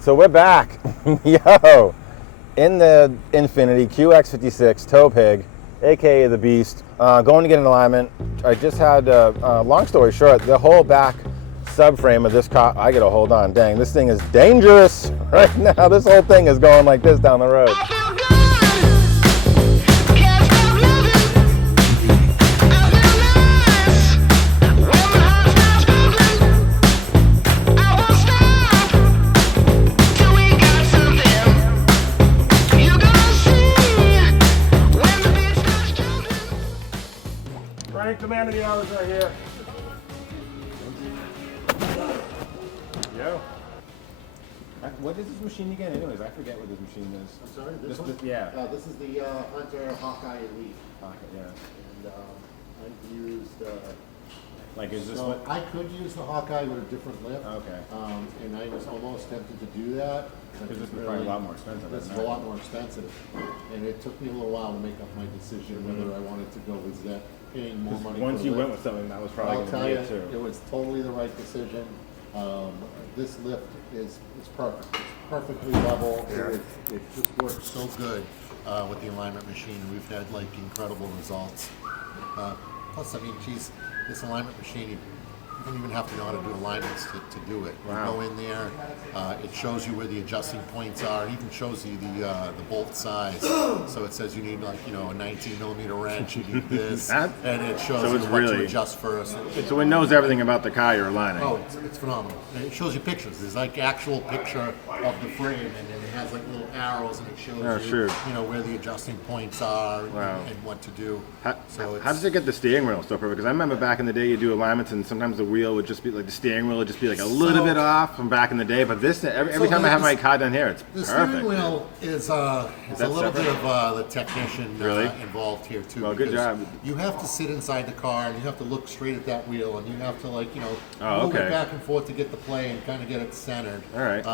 So we're back. Yo, in the Infiniti QX56 tow pig, aka the Beast, going to get an alignment. I just had, long story short, the whole back subframe of this car, I gotta hold on, dang, this thing is dangerous right now. This whole thing is going like this down the road. The man of the hour is right here. Yo. What is this machine again? Anyways, I forget what this machine is. I'm sorry, this one? Yeah. This is the Hunter HawkEye Elite. Yeah. And I've used... like, is this so what? I could use the HawkEye with a different lift. Okay. And I was almost tempted to do that. Because this is probably a lot more expensive. This is a lot more expensive. And it took me a little while to make up my decision whether I wanted to go with that. Paying more money. Once you went with something, that was probably going to be it too. It was totally the right decision. This lift is perfect. It's perfectly level. Yeah. It just works so good with the alignment machine. We've had like incredible results. Plus, I mean, geez, this alignment machine, you don't even have to know how to do alignments to do it. Wow. You go in there, it shows you where the adjusting points are. It even shows you the bolt size. So it says you need like, you know, a 19mm wrench, you need this, and it shows you what to adjust first. So it knows everything about the car you're aligning. Oh, it's phenomenal. And it shows you pictures. There's like actual picture of the frame, and then it has like little arrows, and it shows you know, where the adjusting points are and what to do. How does it get the steering wheel so perfect? Because I remember back in the day you do alignments and sometimes the wheel would just be like, the steering wheel would just be like a little bit off from back in the day, but this, every time I have my car down here, it's perfect. The steering wheel is a little bit of the technician involved here too. Well, good job. You have to sit inside the car and you have to look straight at that wheel, and you have to, like, you know, move it back and forth to get the play and kind of get it centered. All right.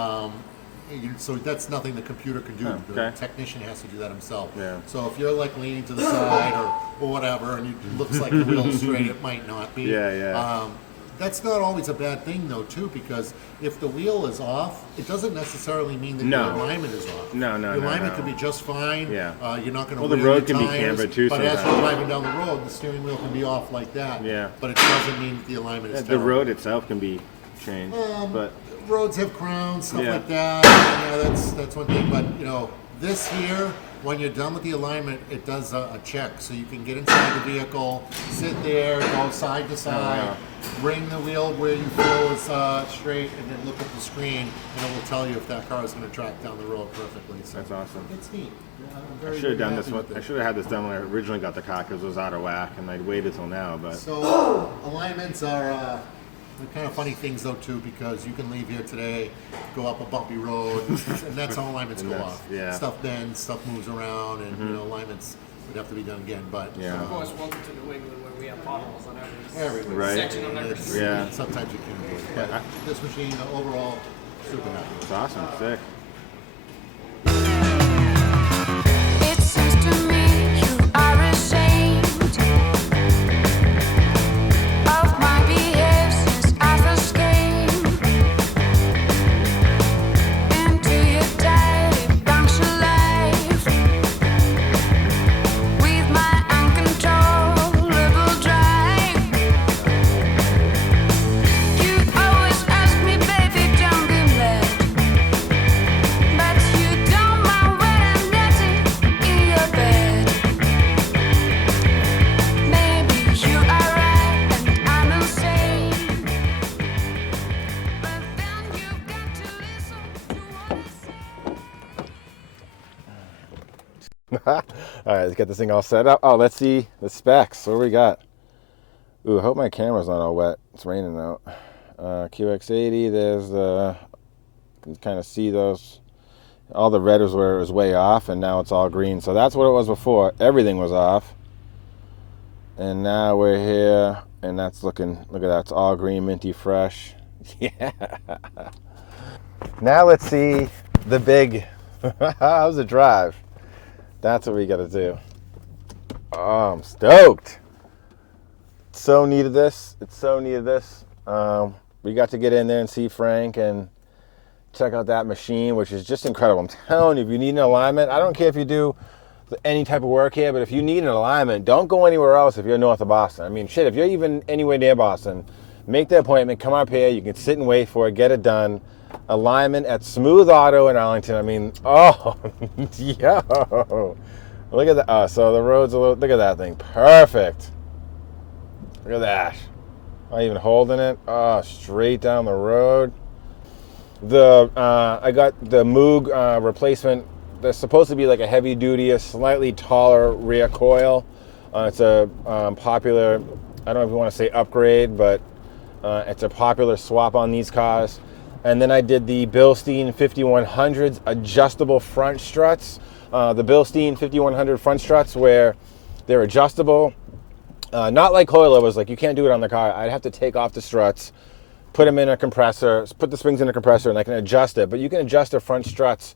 So that's nothing the computer can do. The technician has to do that himself. Yeah. So if you're like leaning to the side or whatever, and it looks like the wheel's straight, it might not be. That's not always a bad thing though, too, because if the wheel is off, it doesn't necessarily mean that your alignment is off. No. Your alignment could be just fine. Yeah. You're not going to. Well, the road can be cambered too. But as you're driving down the road, the steering wheel can be off like that. Yeah. But it doesn't mean that the alignment is terrible. The road itself can be changed, but roads have crowns, stuff like that. Yeah, that's one thing. But you know, this here, when you're done with the alignment, it does a check, so you can get inside the vehicle, sit there, go side to side, bring the wheel where you feel is straight, and then look at the screen, and it will tell you if that car is going to track down the road perfectly. So that's awesome. It's neat. I should have done this one. I should have had this done when I originally got the car because it was out of whack, and I'd waited till now. But so alignments are. They're kind of funny things though too, because you can leave here today, go up a bumpy road, and that's how alignments go off. Yeah. Stuff bends, stuff moves around, and you know, alignments would have to be done again. But of course, welcome to New England where we have potholes on every section of every street. Yeah. Sometimes you can do it. But this machine overall, super happy. It's awesome, sick. It seems to me you are ashamed of my behavior since I first came into your daddy punctual life with my uncontrollable drive. You always ask me, baby, don't be mad, but you don't mind when I'm napping in your bed. Maybe you are right and I'm insane, but then you've got to listen to what I say. All right, let's get this thing all set up. Oh, let's see the specs. What do we got? Ooh, I hope my camera's not all wet. It's raining out. QX80, there's the, you can kind of see those. All the red was way off, and now it's all green. So that's what it was before. Everything was off. And now we're here, and that's looking, look at that. It's all green, minty, fresh. Yeah. Now let's see the big, how's the drive? That's what we got to do. Oh, I'm stoked. So needed this. It's so needed this. We got to get in there and see Frank and check out that machine, which is just incredible. I'm telling you, if you need an alignment, I don't care if you do any type of work here, but if you need an alignment, don't go anywhere else if you're north of Boston. I mean, shit, if you're even anywhere near Boston, make the appointment, come up here, you can sit and wait for it, get it done. Alignment at Smooth Auto in Arlington. I mean, oh, yo. Look at that. So the road's a little, look at that thing. Perfect. Look at that. Not even holding it. Oh, straight down the road. I got the Moog replacement. There's supposed to be like a heavy duty, a slightly taller rear coil. It's a popular, I don't know if you want to say upgrade, but it's a popular swap on these cars. And then I did the Bilstein 5100s adjustable front struts. The Bilstein 5100 front struts where they're adjustable. Not like coilovers, like you can't do it on the car. I'd have to take off the struts, put them in a compressor, put the springs in a compressor, and I can adjust it. But you can adjust the front struts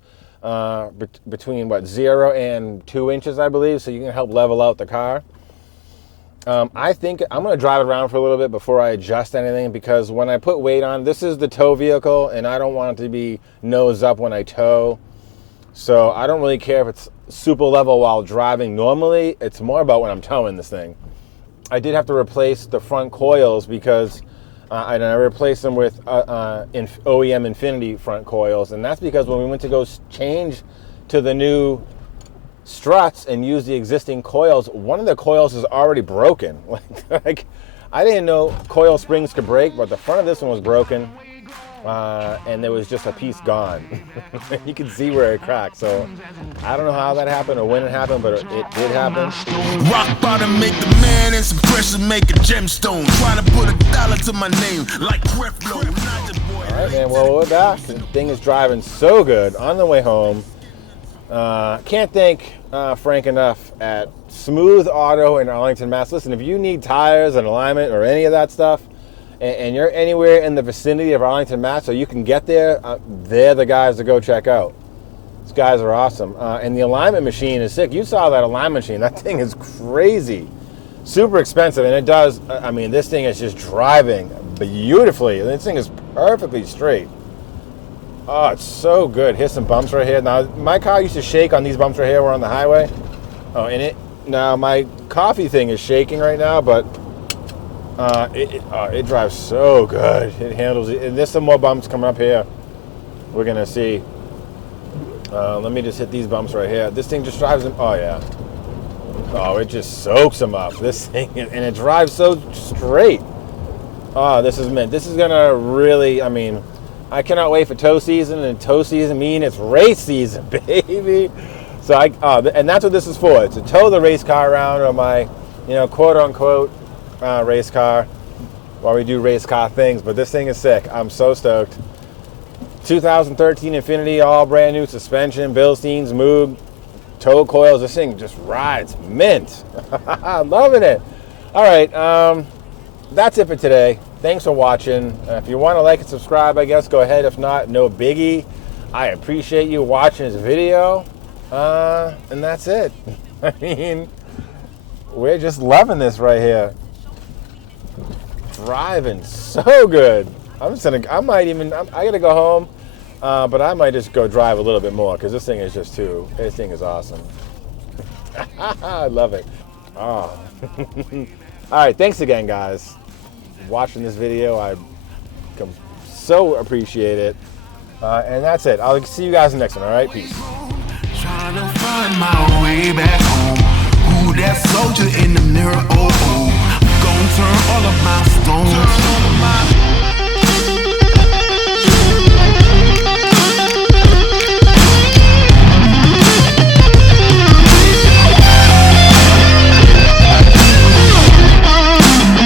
between, what, 0 and 2 inches, I believe, so you can help level out the car. I think I'm going to drive it around for a little bit before I adjust anything, because when I put weight on, this is the tow vehicle, and I don't want it to be nose up when I tow. So I don't really care if it's super level while driving normally. It's more about when I'm towing this thing. I did have to replace the front coils because I replaced them with OEM Infinity front coils, and that's because when we went to go change to the new struts and use the existing coils, one of the coils is already broken. Like I didn't know coil springs could break, but the front of this one was broken, and there was just a piece gone. You can see where it cracked. So I don't know how that happened or when it happened, but it did happen. Rock bottom make the man and some pressure make a gemstone. Trying to put $1 to my name like Creflo. All right, man. Well, we're back. The thing is driving so good on the way home. Can't thank Frank enough at Smooth Auto in Arlington, Mass. Listen, if you need tires and alignment or any of that stuff, and you're anywhere in the vicinity of Arlington, Mass, so you can get there, they're the guys to go check out. These guys are awesome. And the alignment machine is sick. You saw that alignment machine. That thing is crazy. Super expensive, and it does, I mean, this thing is just driving beautifully. This thing is perfectly straight. Oh, it's so good. Here's some bumps right here. Now, my car used to shake on these bumps right here. We're on the highway. Oh, and now my coffee thing is shaking right now, but it drives so good. It handles it. And there's some more bumps coming up here. We're gonna see. Let me just hit these bumps right here. This thing just drives them. Oh yeah. Oh, it just soaks them up. This thing, and it drives so straight. Oh, this is mint. This is gonna really. I mean, I cannot wait for tow season, and tow season mean it's race season, baby. So and that's what this is for. It's to tow the race car around, or my, quote unquote race car, while we do race car things. But this thing is sick. I'm so stoked. 2013 Infinity, all brand new suspension, Bilsteins, Moog, tow coils. This thing just rides mint. I'm loving it. All right, that's it for today. Thanks for watching. If you want to like and subscribe, I guess, go ahead. If not, no biggie. I appreciate you watching this video. And that's it. I mean, we're just loving this right here. Driving so good. I gotta go home, but I might just go drive a little bit more, because this thing is this thing is awesome. I love it. Oh. All right, thanks again, guys. Watching this video, I so appreciate it. And that's it. I'll see you guys in the next one. All right, peace. Trying to find my way back home. Ooh, that soldier in the mirror.